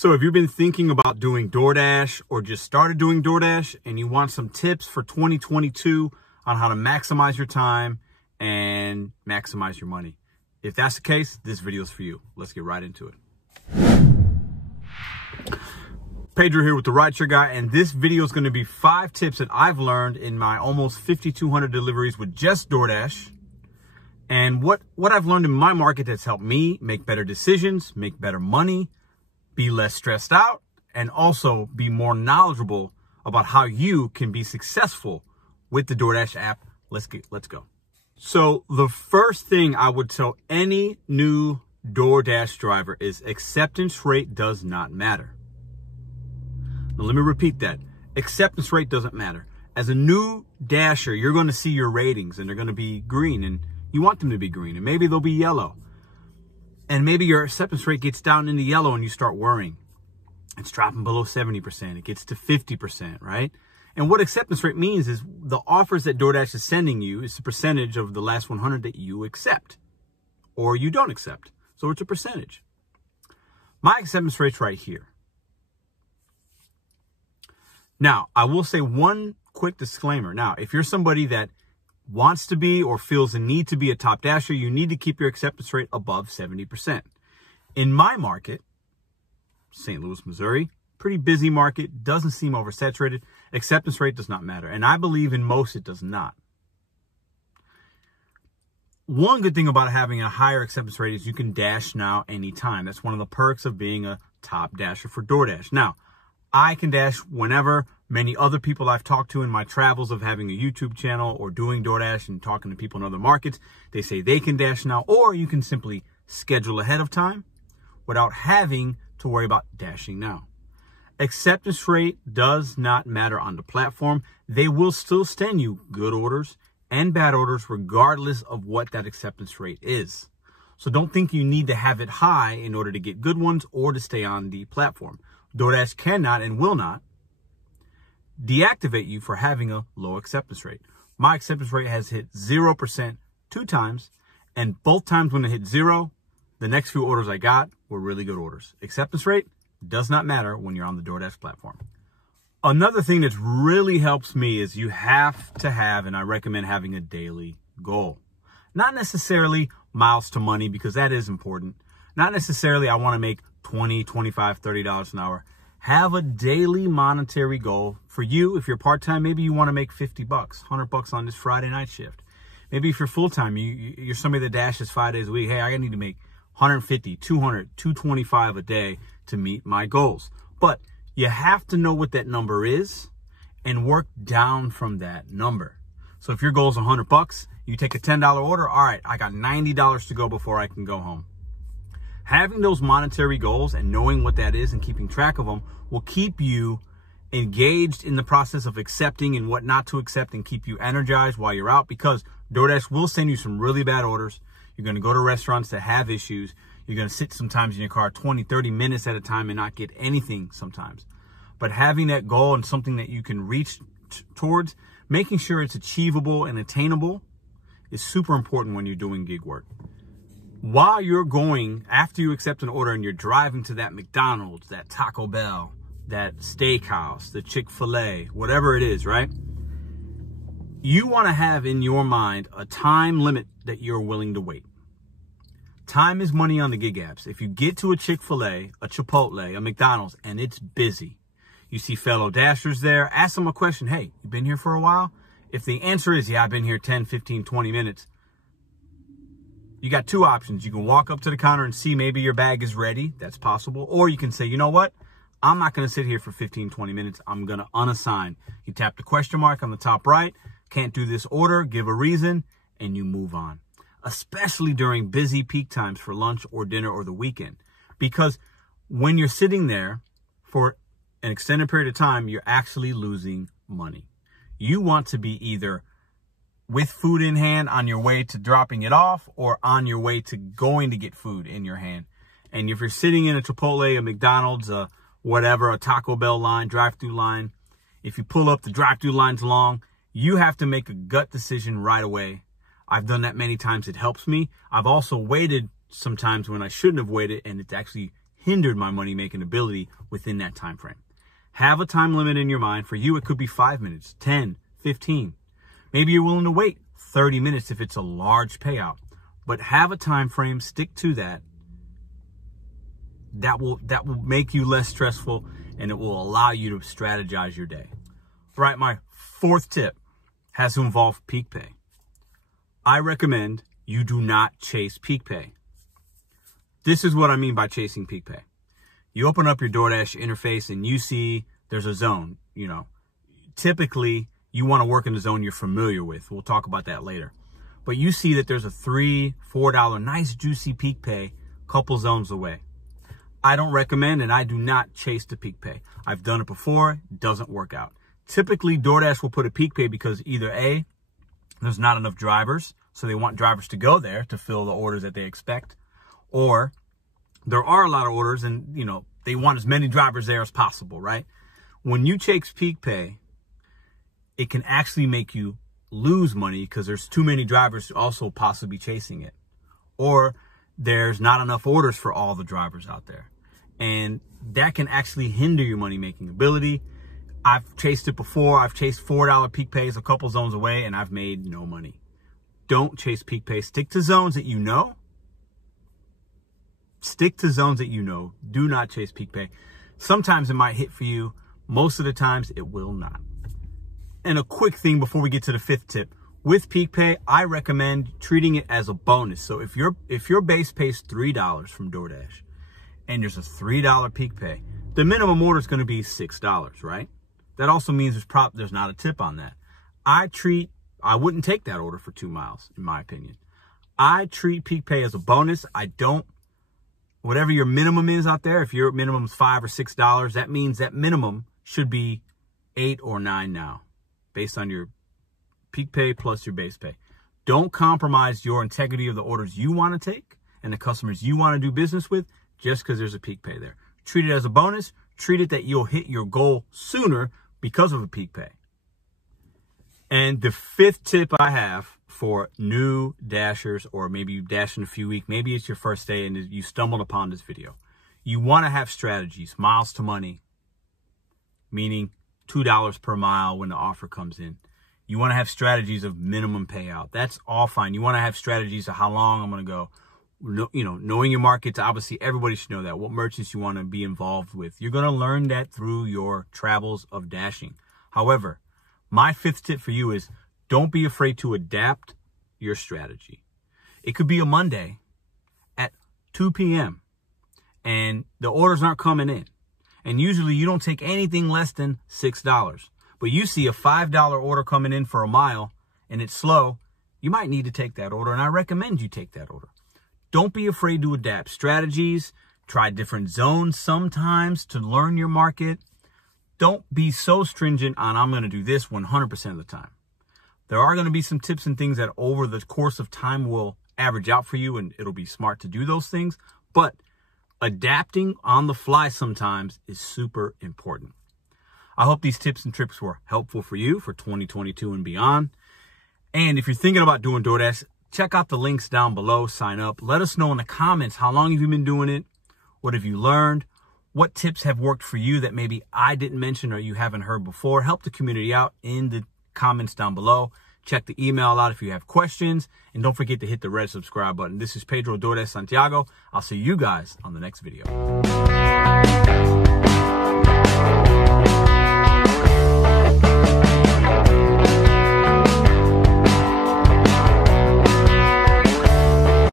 So if you've been thinking about doing DoorDash or just started doing DoorDash and you want some tips for 2022 on how to maximize your time and maximize your money, if that's the case, this video is for you. Let's get right into it. Pedro here with the RideShare Guy, and this video is going to be 5 tips that I've learned in my almost 5,200 deliveries with just DoorDash, and what I've learned in my market that's helped me make better decisions, make better money, be less stressed out, and also be more knowledgeable about how you can be successful with the DoorDash app. Let's go. So the first thing I would tell any new DoorDash driver is acceptance rate does not matter. Now let me repeat that. Acceptance rate doesn't matter. As a new dasher, you're going to see your ratings and they're going to be green, and you want them to be green, and maybe they'll be yellow. And maybe your acceptance rate gets down into yellow and you start worrying. It's dropping below 70%. It gets to 50%, right? And what acceptance rate means is the offers that DoorDash is sending you is the percentage of the last 100 that you accept or you don't accept. So it's a percentage. My acceptance rate's right here. Now, I will say one quick disclaimer. Now, if you're somebody that wants to be or feels the need to be a top dasher, you need to keep your acceptance rate above 70%. In my market, St. Louis, Missouri, pretty busy market, doesn't seem oversaturated. Acceptance rate does not matter. And I believe in most it does not. One good thing about having a higher acceptance rate is you can dash now anytime. That's one of the perks of being a top dasher for DoorDash. Now, I can dash whenever. Many other people I've talked to in my travels of having a YouTube channel or doing DoorDash and talking to people in other markets, they say they can dash now, or you can simply schedule ahead of time without having to worry about dashing now. Acceptance rate does not matter on the platform. They will still send you good orders and bad orders regardless of what that acceptance rate is. So don't think you need to have it high in order to get good ones or to stay on the platform. DoorDash cannot and will not deactivate you for having a low acceptance rate. My acceptance rate has hit 0% 2 times, and both times when it hit 0, the next few orders I got were really good orders. Acceptance rate does not matter when you're on the DoorDash platform. Another thing that really helps me is you have to have, and I recommend having, a daily goal. Not necessarily miles to money, because that is important. Not necessarily I want to make $20, $25, $30 an hour. Have a daily monetary goal. For you, if you're part-time, maybe you want to make $50, $100 on this Friday night shift. Maybe if you're full-time, you're somebody that dashes 5 days a week. Hey, I need to make 150, 200, 225 a day to meet my goals. But you have to know what that number is and work down from that number. So if your goal is $100, you take a $10 order. All right, I got $90 to go before I can go home. Having those monetary goals and knowing what that is and keeping track of them will keep you engaged in the process of accepting and what not to accept, and keep you energized while you're out, because DoorDash will send you some really bad orders. You're going to go to restaurants that have issues. You're going to sit sometimes in your car 20, 30 minutes at a time and not get anything sometimes. But having that goal and something that you can reach towards, making sure it's achievable and attainable, is super important when you're doing gig work. While you're going, after you accept an order and you're driving to that McDonald's, that Taco Bell, that steakhouse, the Chick-fil-A, whatever it is, right? You want to have in your mind a time limit that you're willing to wait. Time is money on the gig apps. If you get to a Chick-fil-A, a Chipotle, a McDonald's, and it's busy, you see fellow dashers there, ask them a question. Hey, you been here for a while? If the answer is, yeah, I've been here 10, 15, 20 minutes, you got 2 options. You can walk up to the counter and see maybe your bag is ready. That's possible. Or you can say, you know what? I'm not going to sit here for 15, 20 minutes. I'm going to unassign. You tap the question mark on the top right. Can't do this order. Give a reason. And you move on. Especially during busy peak times for lunch or dinner or the weekend. Because when you're sitting there for an extended period of time, you're actually losing money. You want to be either with food in hand on your way to dropping it off, or on your way to going to get food in your hand. And if you're sitting in a Chipotle, a McDonald's, a Taco Bell line, drive-through line, if you pull up, the drive-through line's long, you have to make a gut decision right away. I've done that many times. It helps me. I've also waited sometimes when I shouldn't have waited, and it's actually hindered my money-making ability within that time frame. Have a time limit in your mind. For you, it could be 5 minutes, 10, 15. Maybe you're willing to wait 30 minutes if it's a large payout. But have a time frame, stick to that. That will make you less stressful, and it will allow you to strategize your day. All right, my fourth tip has to involve peak pay. I recommend you do not chase peak pay. This is what I mean by chasing peak pay. You open up your Doordash interface and you see there's a zone. Typically you want to work in the zone you're familiar with. We'll talk about that later. But you see that there's a $3, $4 nice juicy peak pay couple zones away. I don't recommend, and I do not chase the peak pay. I've done it before, it doesn't work out. Typically, DoorDash will put a peak pay because either A, there's not enough drivers, so they want drivers to go there to fill the orders that they expect, or there are a lot of orders and, they want as many drivers there as possible, right? When you chase peak pay, it can actually make you lose money because there's too many drivers also possibly chasing it, or there's not enough orders for all the drivers out there. And that can actually hinder your money-making ability. I've chased it before. I've chased $4 peak pays a couple zones away, and I've made no money. Don't chase peak pay. Stick to zones that you know. Stick to zones that you know. Do not chase peak pay. Sometimes it might hit for you. Most of the times, it will not. And a quick thing before we get to the fifth tip. With peak pay, I recommend treating it as a bonus. So if your base pays $3 from Doordash and there's a $3 peak pay, the minimum order is going to be $6, right? That also means there's not a tip on that. I wouldn't take that order for 2 miles, in my opinion. I treat peak pay as a bonus. Whatever your minimum is out there, if your minimum is $5 or $6, that means that minimum should be $8 or $9 now, based on your peak pay plus your base pay. Don't compromise your integrity of the orders you want to take and the customers you want to do business with just because there's a peak pay there. Treat it as a bonus. Treat it that you'll hit your goal sooner because of a peak pay. And the fifth tip I have for new dashers, or maybe you dash in a few weeks, maybe it's your first day and you stumbled upon this video. You want to have strategies, miles to money, meaning $2 per mile when the offer comes in. You want to have strategies of minimum payout. That's all fine. You want to have strategies of how long I'm going to go. Knowing your markets, obviously everybody should know that. What merchants you want to be involved with. You're going to learn that through your travels of dashing. However, my fifth tip for you is don't be afraid to adapt your strategy. It could be a Monday at 2 p.m. and the orders aren't coming in. And usually you don't take anything less than $6. But you see a $5 order coming in for a mile and it's slow, you might need to take that order, and I recommend you take that order. Don't be afraid to adapt strategies. Try different zones sometimes to learn your market. Don't be so stringent on I'm going to do this 100% of the time. There are going to be some tips and things that over the course of time will average out for you, and it'll be smart to do those things. But adapting on the fly sometimes is super important. I hope these tips and tricks were helpful for you for 2022 and beyond. And if you're thinking about doing DoorDash, check out the links down below, sign up. Let us know in the comments, how long have you been doing it? What have you learned? What tips have worked for you that maybe I didn't mention or you haven't heard before? Help the community out in the comments down below. Check the email out if you have questions. And don't forget to hit the red subscribe button. This is Pedro DoorDash Santiago. I'll see you guys on the next video.